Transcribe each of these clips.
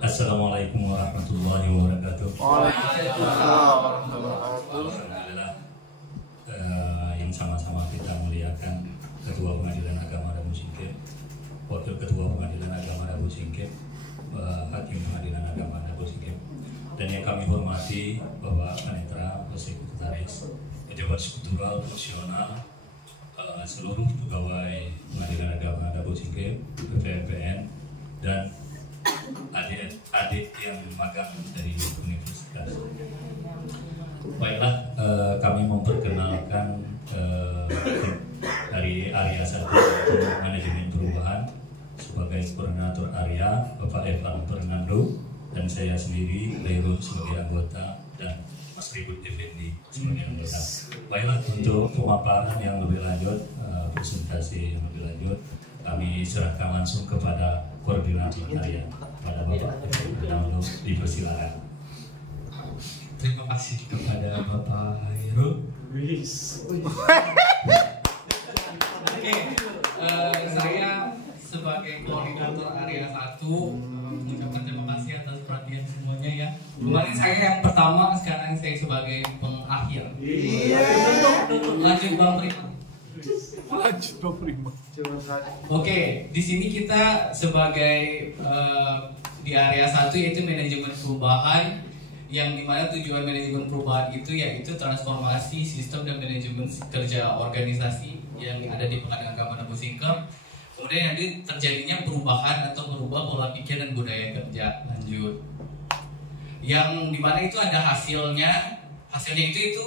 Assalamualaikum warahmatullahi wabarakatuh. Waalaikumsalam warahmatullahi wabarakatuh. Alhamdulillah, yang sama-sama kita muliakan Ketua Pengadilan Agama Dabu Singkep, Wakil Ketua Pengadilan Agama Dabu Singkep, Hakim Pengadilan Agama Dabu Singkep, dan yang kami hormati Bapak Panitra, Sekretaris, Pejabat Struktural, Fungsional, seluruh pegawai Pengadilan Agama Dabu Singkep, PPMPN, dan adik-adik yang magang dari universitas. Baiklah, kami memperkenalkan dari area 1 untuk manajemen perubahan sebagai koordinator area Bapak Evan Fernando, dan saya sendiri Leirun sebagai anggota dan Mas Ribut Effendi sebagai anggota. Baiklah, untuk pemaparan yang lebih lanjut, presentasi yang lebih lanjut, kami serahkan langsung kepada koordinator area, pada Bapak Fernando, dipersilakan. Terima kasih kepada Bapak Heru. Oke, saya sebagai koordinator area 1 mengucapkan terima kasih atas perhatian semuanya ya. Kemarin saya yang pertama, sekarang saya sebagai pengakhir. Lanjut Bang Prima. Oke, di sini kita sebagai di area 1 yaitu manajemen perubahan, yang dimana tujuan manajemen perubahan itu yaitu transformasi sistem dan manajemen kerja organisasi yang ada di Pengadilan Agama Dabu Singkep. Kemudian nanti terjadinya perubahan atau merubah pola pikir dan budaya kerja. Lanjut, yang dimana itu ada hasilnya itu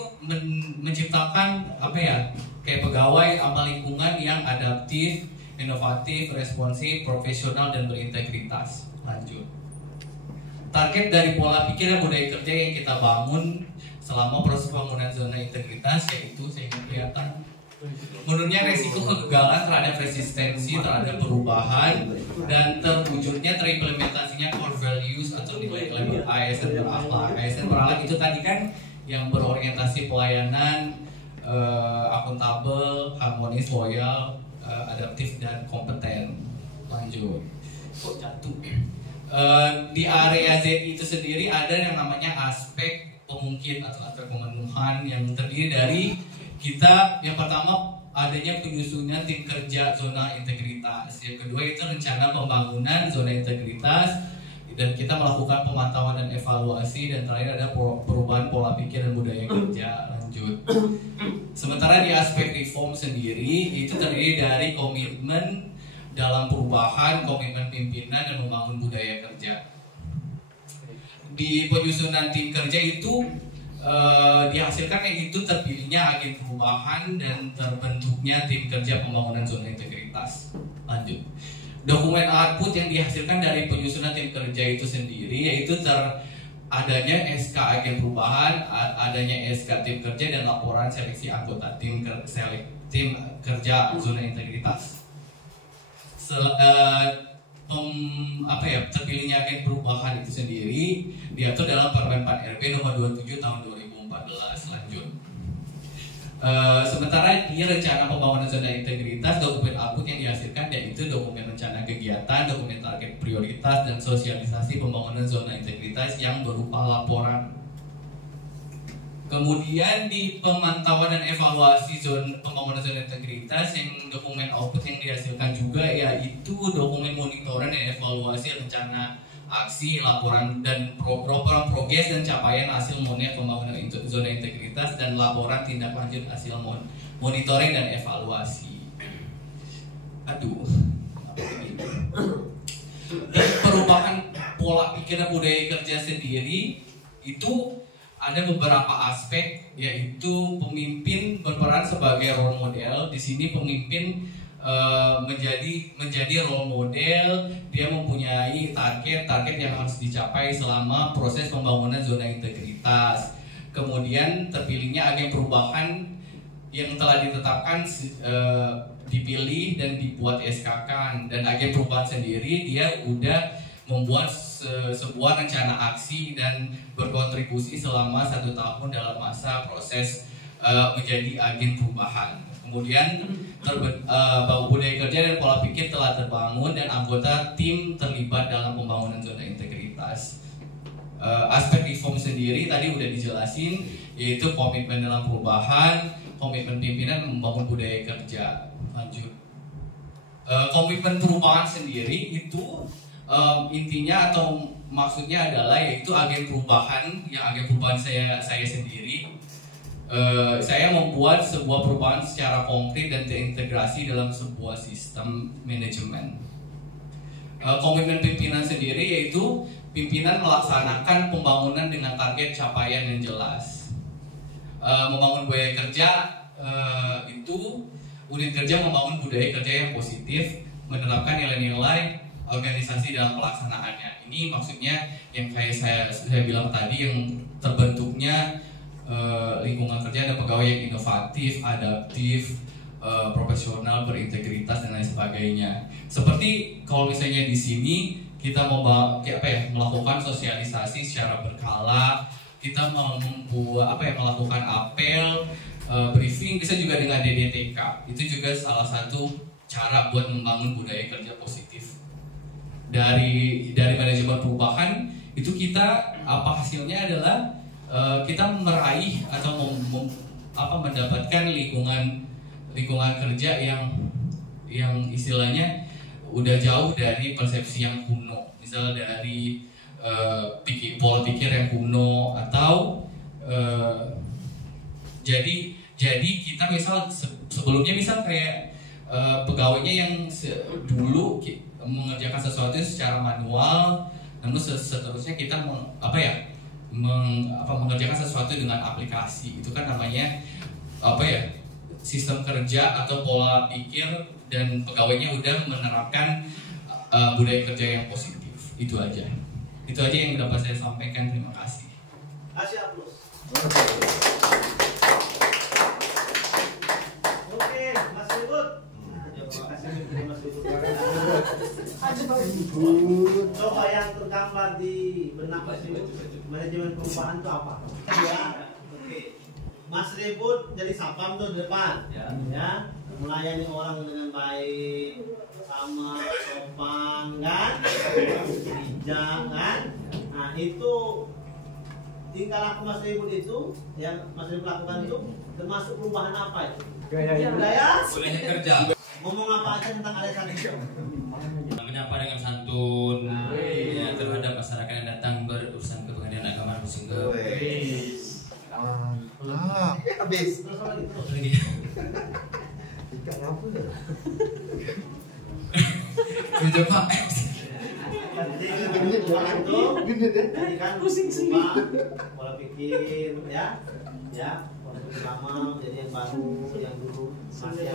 menciptakan apa ya, kayak pegawai apa lingkungan yang adaptif, inovatif, responsif, profesional, dan berintegritas. Lanjut, target dari pola pikir dan budaya kerja yang kita bangun selama proses pembangunan zona integritas yaitu, sehingga kelihatan menurunnya resiko kegagalan terhadap resistensi terhadap perubahan dan terwujudnya terimplementasinya core values atau nilai-nilai ASN berakhlak. ASN berakhlak itu tadi kan yang berorientasi pelayanan, akuntabel, harmonis, loyal, adaptif, dan kompeten. Lanjut, kok jatuh? Di area Z itu sendiri ada yang namanya aspek pemungkin atau pemenuhan, yang terdiri dari kita yang pertama adanya penyusunan tim kerja zona integritas, yang kedua itu rencana pembangunan zona integritas, dan kita melakukan pemantauan dan evaluasi, dan terakhir ada perubahan pola pikir dan budaya kerja. Lanjut, sementara di aspek reform sendiri itu terdiri dari komitmen dalam perubahan, komitmen pimpinan, dan membangun budaya kerja. Di penyusunan tim kerja itu dihasilkan yaitu terpilihnya agen perubahan dan terbentuknya tim kerja pembangunan zona integritas. Lanjut, dokumen output yang dihasilkan dari penyusunan tim kerja itu sendiri yaitu adanya SK agen perubahan, adanya SK tim kerja, dan laporan seleksi anggota tim kerja zona integritas. Terpilihnya agen perubahan itu sendiri diatur dalam Permen 4 RB nomor 27 tahun 2014. Lanjut, sementara di rencana pembangunan zona integritas, dokumen output yang dihasilkan yaitu dokumen rencana kegiatan, dokumen target prioritas, dan sosialisasi pembangunan zona integritas yang berupa laporan. Kemudian di pemantauan dan evaluasi pembangunan zona integritas, yang dokumen output yang dihasilkan juga yaitu dokumen monitoring dan evaluasi rencana aksi, laporan dan program progres dan capaian hasil monitor pembangunan zona integritas, dan laporan tindak lanjut hasil monitoring dan evaluasi. Perubahan pola pikir dan budaya kerja sendiri itu ada beberapa aspek, yaitu pemimpin berperan sebagai role model. Di sini pemimpin menjadi role model. Dia mempunyai target yang harus dicapai selama proses pembangunan zona integritas. Kemudian terpilihnya agen perubahan yang telah ditetapkan, dipilih dan dibuat SK-kan. Dan agen perubahan sendiri dia udah membuat sebuah rencana aksi dan berkontribusi selama 1 tahun dalam masa proses menjadi agen perubahan. Kemudian budaya kerja dan pola pikir telah terbangun dan anggota tim terlibat dalam pembangunan zona integritas. Aspek reform sendiri tadi udah dijelasin, yaitu komitmen dalam perubahan, komitmen pimpinan membangun budaya kerja. Lanjut. Komitmen perubahan sendiri itu intinya atau maksudnya adalah yaitu agen perubahan, yang agen perubahan saya sendiri. Saya membuat sebuah perubahan secara konkret dan terintegrasi dalam sebuah sistem manajemen. Komitmen pimpinan sendiri yaitu pimpinan melaksanakan pembangunan dengan target capaian yang jelas. Membangun budaya kerja itu unit kerja membangun budaya kerja yang positif, menerapkan nilai-nilai organisasi dalam pelaksanaannya. Ini maksudnya yang kayak saya bilang tadi, yang terbentuknya lingkungan kerja ada pegawai yang inovatif, adaptif, profesional, berintegritas dan lain sebagainya. Seperti kalau misalnya di sini kita mau melakukan sosialisasi secara berkala, kita melakukan apel, briefing, bisa juga dengan DDTK. Itu juga salah satu cara buat membangun budaya kerja positif. Dari manajemen perubahan itu kita hasilnya adalah kita meraih atau mendapatkan lingkungan kerja yang istilahnya udah jauh dari persepsi yang kuno, misal dari pola pikir yang kuno, atau jadi kita misal sebelumnya misal kayak pegawainya yang dulu mengerjakan sesuatu secara manual, namun seterusnya kita mengerjakan sesuatu dengan aplikasi. Itu kan namanya sistem kerja atau pola pikir, dan pegawainya udah menerapkan budaya kerja yang positif. Itu aja yang dapat saya sampaikan. Terima kasih. Oke, Mas Ribut. Coba yang tergambar di benak Mas Ribut, manajemen perubahan itu apa? Ya, oke. Mas Ribut jadi sapam tuh di depan, ya, melayani orang dengan baik, sama sopan, kan, bijak, kan. Nah itu tingkah laku Mas Ribut itu, yang Mas Ribut lakukan itu termasuk perubahan apa itu? Budaya kerja. Ngomong apa aja tentang alisan itu? Menyapa dengan santun ya, terhadap masyarakat yang datang berurusan ke pengadilan agama Singapura. Habis. Terus lagi. Ikan apa ya? Bisa Pak. Jadi orang itu jadi kan berubah pola pikir, ya, pola pikir lama jadi yang baru, yang dulu masih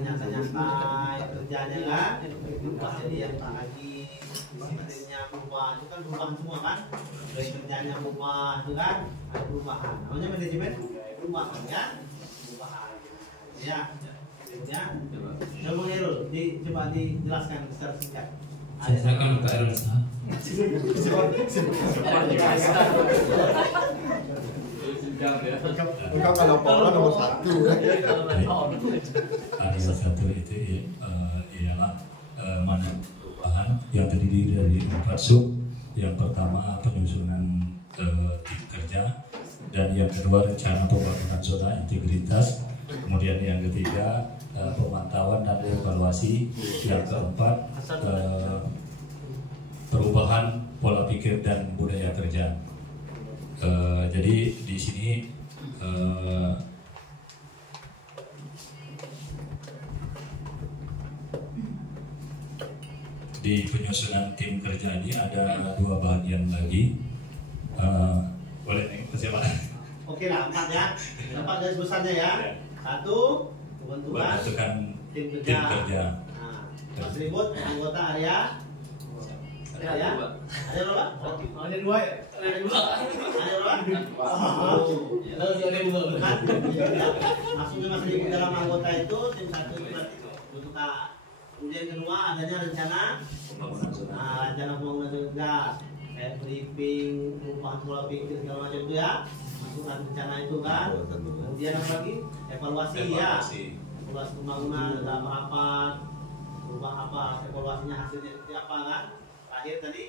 nyantai kerjanya, kan, berubah jadi yang tak lagi, disiplinnya berubah, itu kan perubahan semua, kan, dari kerjanya berubah, itu kan ada perubahan, namanya manajemen perubahan, ya, perubahan, ya. Ya, Bang Erul, coba dijelaskan secara singkat. Saya akan Pak Erul. Engkau kalau pola nomor 1. Nomor 1 itu ialah perubahan yang terdiri dari 4 sub. Yang pertama penyusunan tim kerja, dan yang kedua rencana pembangunan zona integritas. Kemudian yang ketiga pemantauan dan evaluasi. Yang keempat perubahan pola pikir dan budaya kerja. Jadi di sini di penyusunan tim kerja ini ada 2 bagian lagi. Boleh nih, siapa? Oke lah, 4 ya. 4 garis besarnya ya. 1, pembentukan tim kerja. Nah, Mas Ribut anggota area. Ada berapa? Ada 2 ya? Ada 2. Ada berapa? Maksudnya Mas Ribut dalam anggota itu tim 1 itu berarti pembentukan. Kemudian kedua adanya rencana pembangunan kerja, kayak briefing, perubahan pola pikir segala macam itu, ya. surat rencana itu kan. Kemudian apa lagi? Evaluasi ya. Evaluasi pembangunan ada apa-apa, berubah apa, evaluasinya hasilnya seperti apa kan. Terakhir tadi